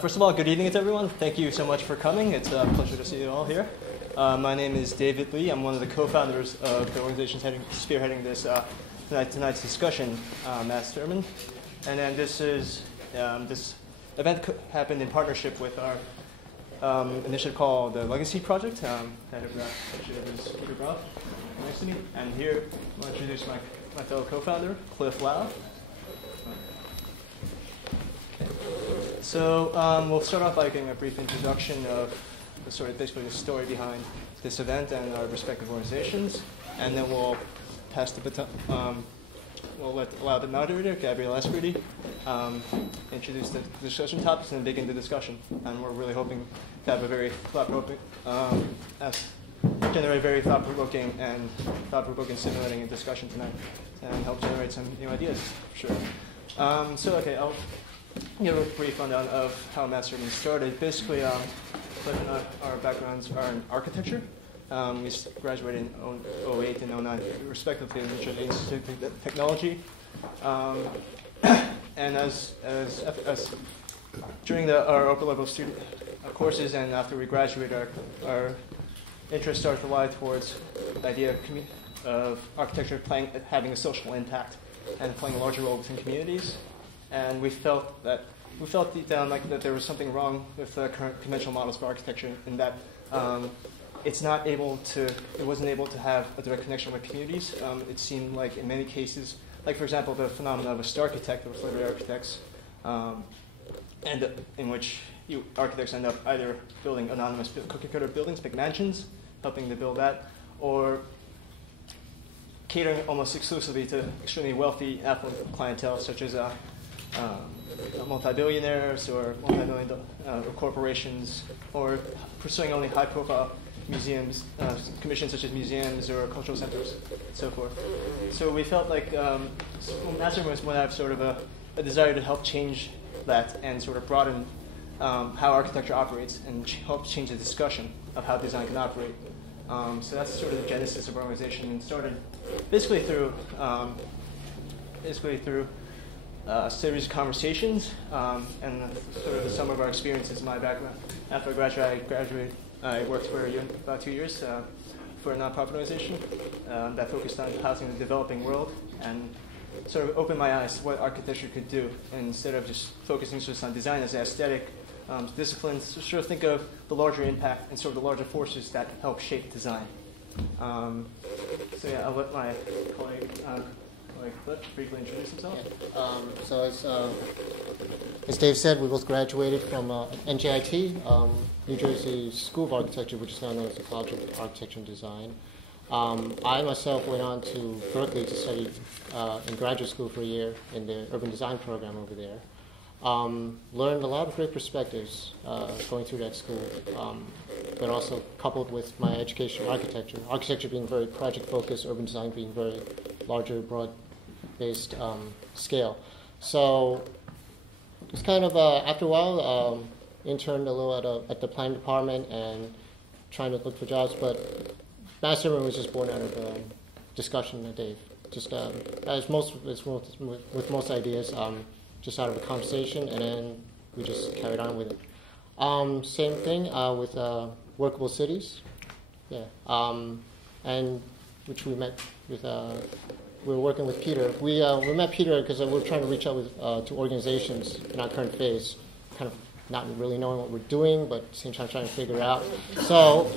First of all, good evening to everyone. Thank you so much for coming. It's a pleasure to see you all here. My name is David Lee. I'm one of the co-founders of the organization spearheading this tonight's discussion, Mass Sermon. And then this event happened in partnership with our initiative called the Legacy Project. Head of that initiative is Peter Brown, next to me. And here, I'll introduce my fellow co-founder, Cliff Lau. So we'll start off by giving a brief introduction of basically the story behind this event and our respective organizations, and then we'll pass the baton. We'll allow the moderator, Gabrielle Esprity, introduce the discussion topics and begin the discussion. And we're really hoping to have a very generate very thought-provoking and stimulating discussion tonight, and help generate some new ideas, for sure. I'll give a brief rundown of how Mass Sermon started. Basically, Cliff and our backgrounds are in architecture. We graduated in 2008 and 2009, respectively, in the Institute of Technology. And as during our upper level student courses, and after we graduated, our interest started to lie towards the idea of architecture having a social impact and playing a larger role within communities. And we felt deep down that there was something wrong with the current conventional models for architecture, in that it wasn't able to have a direct connection with communities. It seemed like in many cases, like for example, the phenomenon of a star architect or flavor architects, in which architects end up either building anonymous cookie-cutter buildings, big mansions, helping to build that, or catering almost exclusively to extremely wealthy, affluent clientele, such as multi-billionaires or multi-million corporations, or pursuing only high-profile museums, commissions such as museums or cultural centers, and so forth. So we felt like Mass Sermon was more of sort of a desire to help change that and sort of broaden how architecture operates and help change the discussion of how design can operate. So that's sort of the genesis of our organization, and started basically through a series of conversations and sort of the sum of our experiences in my background. After I graduated, I worked for about 2 years for a nonprofit organization that focused on housing the developing world, and sort of opened my eyes to what architecture could do. And instead of just focusing just on design as an aesthetic discipline, sort of think of the larger impact and sort of the larger forces that help shape design. I'll let my colleague Cliff briefly introduce himself. Yeah. As Dave said, we both graduated from NJIT, New Jersey School of Architecture, which is now known as the College of Architecture and Design. I myself went on to Berkeley to study in graduate school for a year in the urban design program over there. Learned a lot of great perspectives going through that school, but also coupled with my education in architecture being very project-focused, urban design being very larger, broad-based scale. So it's kind of, after a while, interned a little at the planning department and trying to look for jobs, but Mass Sermon was just born out of discussion with Dave. Just with most ideas, just out of a conversation, and then we just carried on with it. Same thing with Workable Cities, and which we met with. We were working with Peter. We met Peter because we were trying to reach out to organizations in our current phase, kind of not really knowing what we're doing, but at the same time trying to figure it out. So,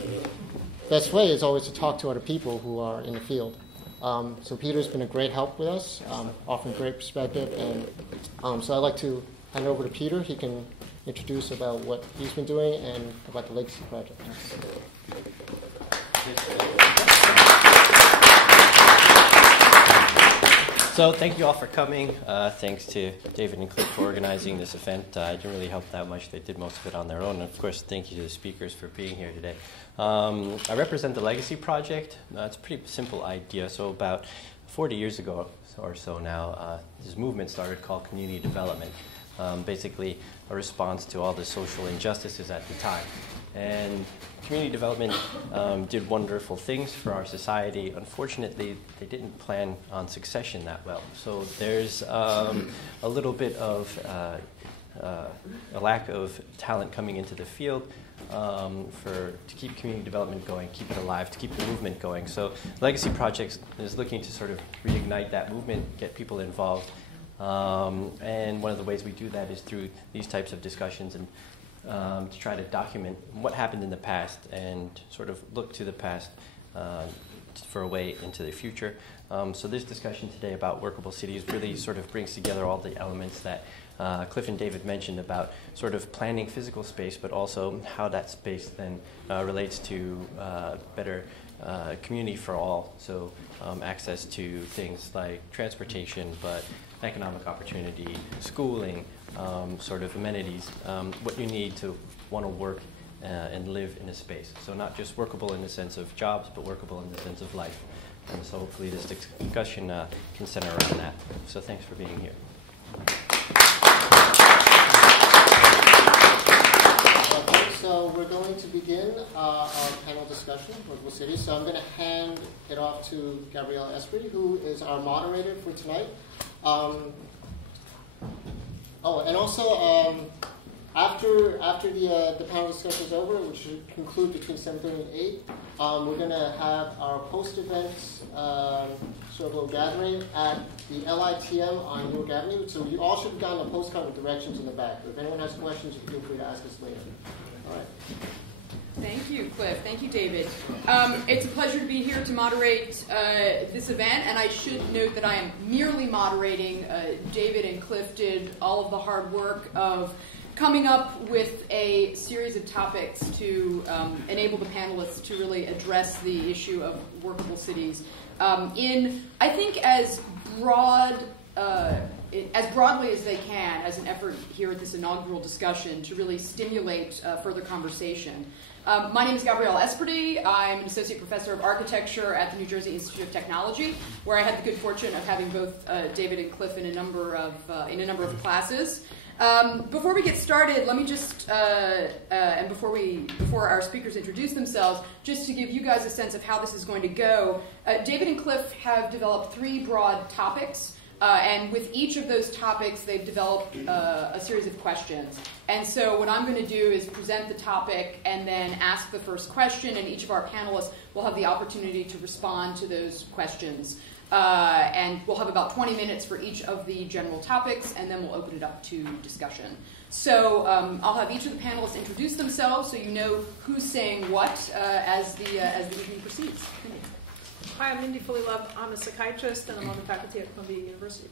best way is always to talk to other people who are in the field. So Peter's been a great help with us, offering great perspective, and so I'd like to hand it over to Peter. He can introduce about what he's been doing and about the Legacy Project. So thank you all for coming. Thanks to David and Cliff for organizing this event. I didn't really help that much. They did most of it on their own. And of course, thank you to the speakers for being here today. I represent the Legacy Project. It's a pretty simple idea. So about 40 years ago or so now, this movement started called community development. Basically a response to all the social injustices at the time. And community development did wonderful things for our society. Unfortunately, they didn't plan on succession that well. So there's a little bit of a lack of talent coming into the field to keep community development going, keep it alive, to keep the movement going. So Legacy Projects is looking to sort of reignite that movement, get people involved. And one of the ways we do that is through these types of discussions and to try to document what happened in the past and sort of look to the past for a way into the future. So this discussion today about workable cities really sort of brings together all the elements that Cliff and David mentioned about sort of planning physical space, but also how that space then relates to better community for all. So access to things like transportation, but economic opportunity, schooling, sort of amenities, what you need to want to work and live in a space. So not just workable in the sense of jobs, but workable in the sense of life. And so hopefully this discussion can center around that. So thanks for being here. So we're going to begin our panel discussion, Workable Cities. So I'm going to hand it off to Gabrielle Esprit, who is our moderator for tonight. And also after the panel discussion is over, which should conclude between 7:30 and 8, we're going to have our post-events sort of little gathering at the LITM on York Avenue. So you all should have gotten a postcard with directions in the back. If anyone has questions, feel free to ask us later. All right. Thank you, Cliff. Thank you, David. It's a pleasure to be here to moderate this event, and I should note that I am merely moderating. David and Cliff did all of the hard work of coming up with a series of topics to enable the panelists to really address the issue of workable cities in, I think, as broadly as they can as an effort here at this inaugural discussion to really stimulate further conversation. My name is Gabrielle Esprit. I'm an associate professor of architecture at the New Jersey Institute of Technology, where I had the good fortune of having both David and Cliff in a number of classes. Before we get started, let me just and before our speakers introduce themselves, just to give you guys a sense of how this is going to go. David and Cliff have developed 3 broad topics. And with each of those topics, they've developed a series of questions. And so what I'm going to do is present the topic and then ask the first question, and each of our panelists will have the opportunity to respond to those questions. And we'll have about 20 minutes for each of the general topics, and then we'll open it up to discussion. So I'll have each of the panelists introduce themselves so you know who's saying what as the evening proceeds. Hi, I'm Mindy Fully Love. I'm a psychiatrist, and I'm on the faculty at Columbia University.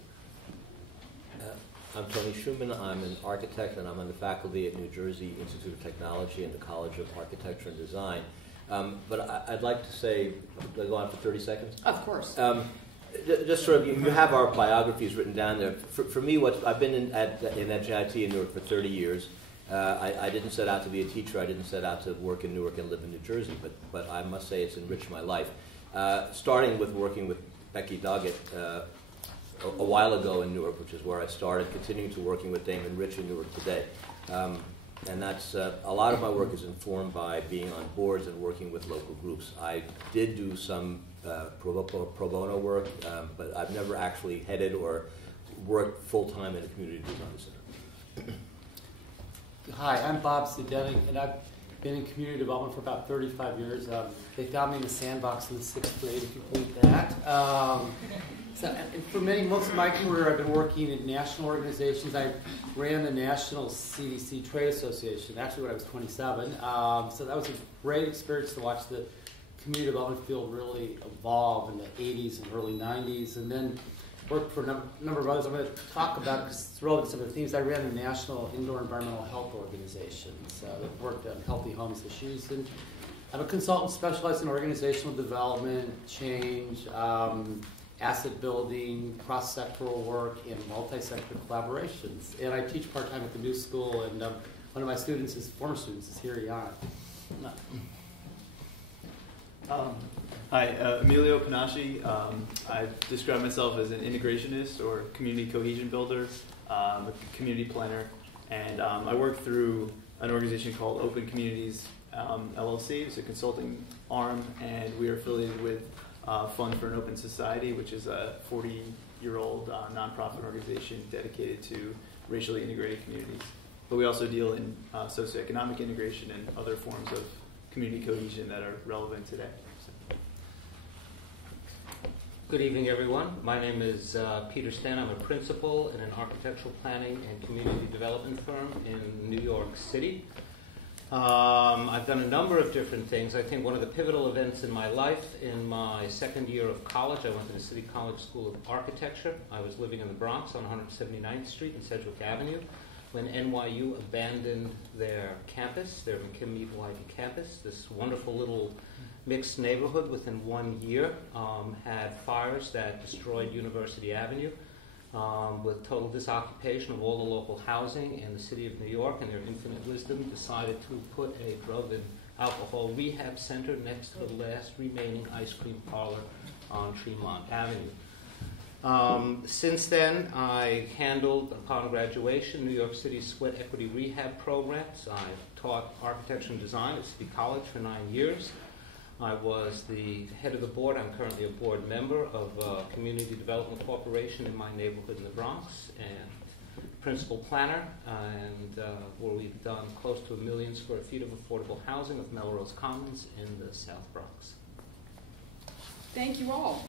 I'm Tony Schumann. I'm an architect, and I'm on the faculty at New Jersey Institute of Technology and the College of Architecture and Design. But I'd like to say, do I go on for 30 seconds? Of course. Just sort of, you have our biographies written down there. For me, I've been at NJIT in Newark for 30 years. I didn't set out to be a teacher. I didn't set out to work in Newark and live in New Jersey, but I must say it's enriched my life. Starting with working with Becky Doggett a while ago in Newark, which is where I started, continuing to working with Damon Rich in Newark today. And that's a lot of my work is informed by being on boards and working with local groups. I did do some pro bono work, but I've never actually headed or worked full-time in a community design center. Hi, I'm Bob Sudenik, and I've been in community development for about 35 years. They found me in the sandbox in the 6th grade, if you believe that. For most of my career, I've been working in national organizations. I ran the National CDC Trade Association, actually when I was 27. So that was a great experience to watch the community development field really evolve in the 80s and early 90s. And then worked for a number of others I'm going to talk about because it's relevant to some of the themes. I ran the National Indoor Environmental Health Organization, so I worked on healthy homes issues. And I'm a consultant specialized in organizational development, change, asset building, cross-sectoral work, and multi-sector collaborations. And I teach part-time at the New School, and one of my former students is here, Jan. Hi, Emilio Panache. I describe myself as an integrationist or community cohesion builder, a community planner, and I work through an organization called Open Communities LLC. It's a consulting arm, and we are affiliated with Fund for an Open Society, which is a 40-year-old nonprofit organization dedicated to racially integrated communities. But we also deal in socioeconomic integration and other forms of community cohesion that are relevant today. Good evening, everyone. My name is Peter Stan. I'm a principal in an architectural planning and community development firm in New York City. I've done a number of different things. I think one of the pivotal events in my life, in my second year of college, I went to the City College School of Architecture. I was living in the Bronx on 179th Street and Sedgwick Avenue when NYU abandoned their campus, their McKim-Meadowhite campus. This wonderful little mixed neighborhood within 1 year had fires that destroyed University Avenue with total disoccupation of all the local housing, and the city of New York, in their infinite wisdom, decided to put a drug and alcohol rehab center next to the last remaining ice cream parlor on Tremont Avenue. Since then, I handled, upon graduation, New York City's sweat equity rehab programs. I've taught architecture and design at City College for 9 years. I was the head of the board. I'm currently a board member of Community Development Corporation in my neighborhood in the Bronx, and principal planner, and where we've done close to 1 million square feet of affordable housing of Melrose Commons in the South Bronx. Thank you all.